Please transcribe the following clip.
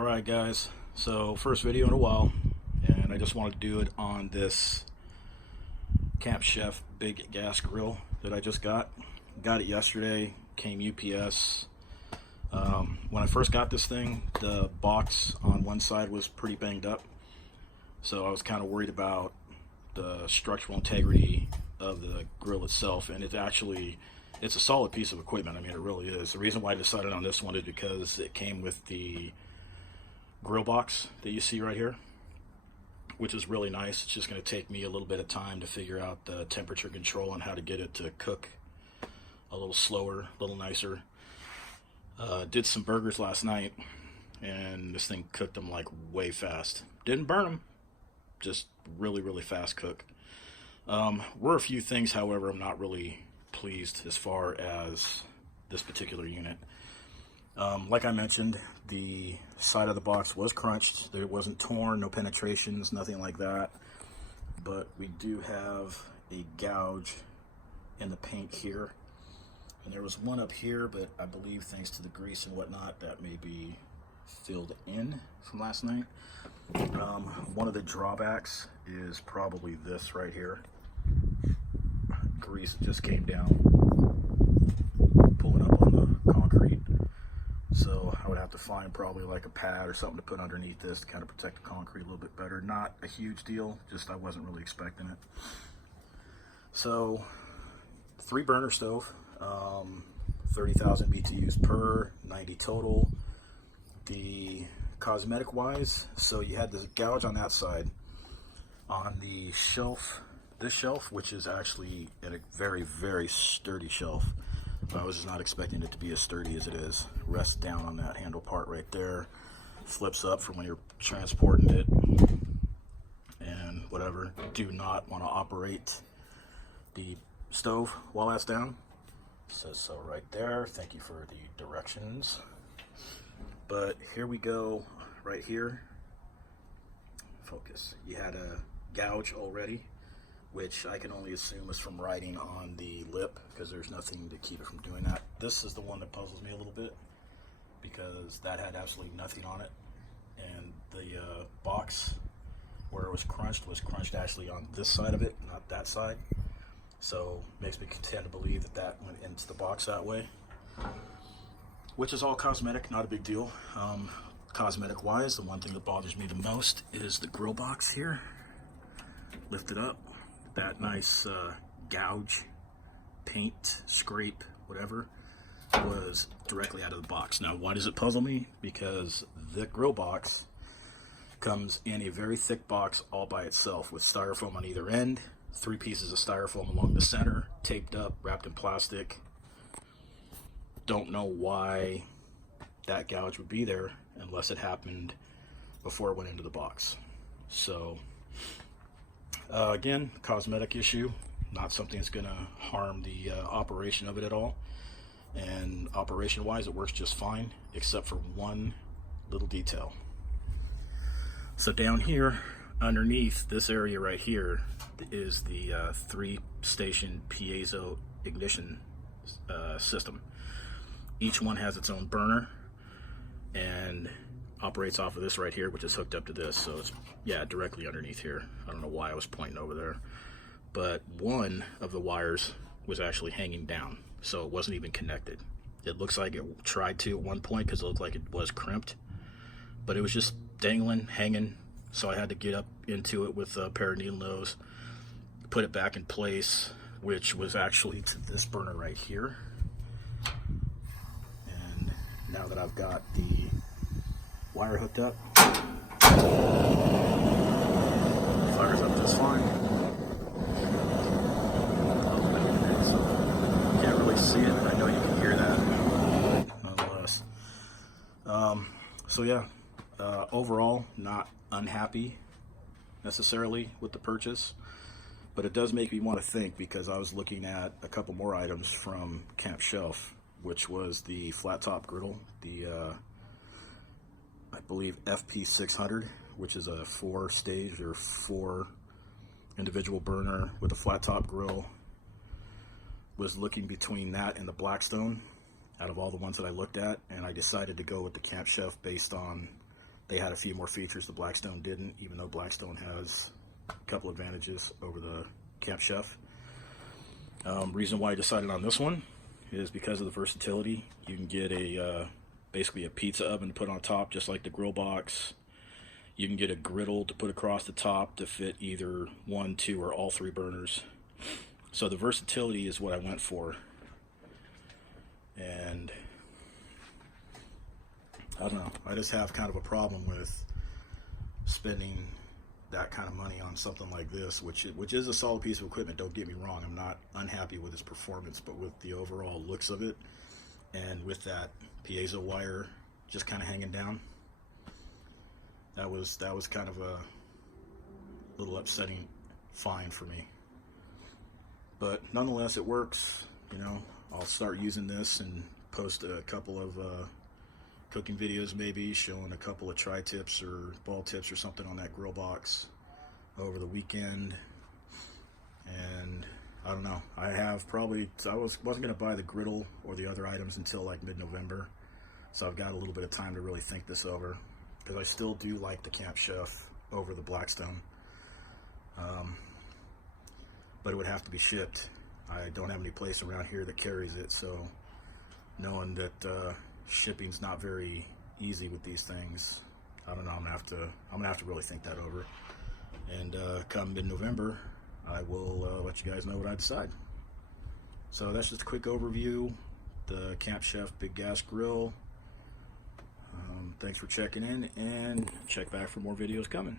Alright guys, so first video in a while, and I just wanted to do it on this Camp Chef big gas grill that I just got. Got it yesterday, came UPS. When I first got this thing, the box on one side was pretty banged up, so I was kind of worried about the structural integrity of the grill itself, and it's a solid piece of equipment. I mean, it really is. The reason why I decided on this one is because it came with the grill box that you see right here, which is really nice. It's just going to take me a little bit of time to figure out the temperature control and how to get it to cook a little slower, a little nicer. Did some burgers last night, and this thing cooked them like way fast. Didn't burn them, just really fast cook. Were a few things, however, I'm not really pleased as far as this particular unit. Like I mentioned, the side of the box was crunched. It wasn't torn, no penetrations, nothing like that. But we do have a gouge in the paint here. And there was one up here, but I believe thanks to the grease and whatnot, that may be filled in from last night. One of the drawbacks is probably this right here. Grease just came down, pulling up on the concrete. So I would have to find probably like a pad or something to put underneath this to kind of protect the concrete a little bit better. Not a huge deal, just I wasn't really expecting it. So 3-burner stove, 30,000 BTUs per, 90 total. The cosmetic wise, so you had this gouge on that side. On the shelf, this shelf, which is actually a very sturdy shelf. I was just not expecting it to be as sturdy as it is. Rests down on that handle part right there. Flips up for when you're transporting it and whatever. Do not want to operate the stove while that's down. Says so right there. Thank you for the directions. But here we go, right here. Focus. You had a gouge already, which I can only assume is from writing on the lip, because there's nothing to keep it from doing that. This is the one that puzzles me a little bit, because that had absolutely nothing on it. And the box where it was crunched actually on this side of it, not that side. So makes me tend to believe that that went into the box that way, which is all cosmetic, not a big deal. Cosmetic wise, the one thing that bothers me the most is the grill box here. Lift it up. That nice gouge, paint, scrape, whatever, was directly out of the box. Now, why does it puzzle me? Because the grill box comes in a very thick box all by itself with styrofoam on either end, 3 pieces of styrofoam along the center, taped up, wrapped in plastic. Don't know why that gouge would be there unless it happened before it went into the box. So again, cosmetic issue, not something that's going to harm the operation of it at all. And operation wise, it works just fine, except for one little detail. So down here underneath this area right here is the 3-station piezo ignition system. Each one has its own burner and operates off of this right here, which is hooked up to this. So it's, yeah, directly underneath here. I don't know why I was pointing over there, but one of the wires was actually hanging down, so it wasn't even connected. It looks like it tried to at one point because it looked like it was crimped, but it was just dangling, hanging. So I had to get up into it with a pair of needle nose, put it back in place, which was actually to this burner right here. And now that I've got the wire hooked up, fires up just fine. So can't really see it, but I know you can hear that nonetheless. So yeah, overall not unhappy necessarily with the purchase, but it does make me want to think, because I was looking at a couple more items from Camp Chef, which was the flat top griddle, the I believe FP 600, which is a 4-stage or 4 individual burner with a flat top grill. Was looking between that and the Blackstone out of all the ones that I looked at, and I decided to go with the Camp Chef based on They had a few more features the Blackstone didn't, even though Blackstone has a couple advantages over the Camp Chef. Reason why I decided on this one is because of the versatility. You can get a basically a pizza oven to put on top, just like the grill box. You can get a griddle to put across the top to fit either 1, 2, or all 3 burners. So the versatility is what I went for. And I don't know, I just have kind of a problem with spending that kind of money on something like this, which is a solid piece of equipment, don't get me wrong. I'm not unhappy with its performance, but with the overall looks of it, and with that piezo wire just kind of hanging down, that was kind of a little upsetting find for me. But nonetheless, it works. You know, I'll start using this and post a couple of cooking videos, maybe showing a couple of tri-tips or ball tips or something on that grill box over the weekend. And I don't know, I wasn't going to buy the griddle or the other items until like mid-November, so I've got a little bit of time to really think this over, because I still do like the Camp Chef over the Blackstone, but it would have to be shipped. I don't have any place around here that carries it, so knowing that shipping's not very easy with these things, I don't know, I'm gonna have to really think that over. And come mid-November, I will let you guys know what I decide. So that's just a quick overview. The Camp Chef Big Gas Grill. Thanks for checking in, and check back for more videos coming.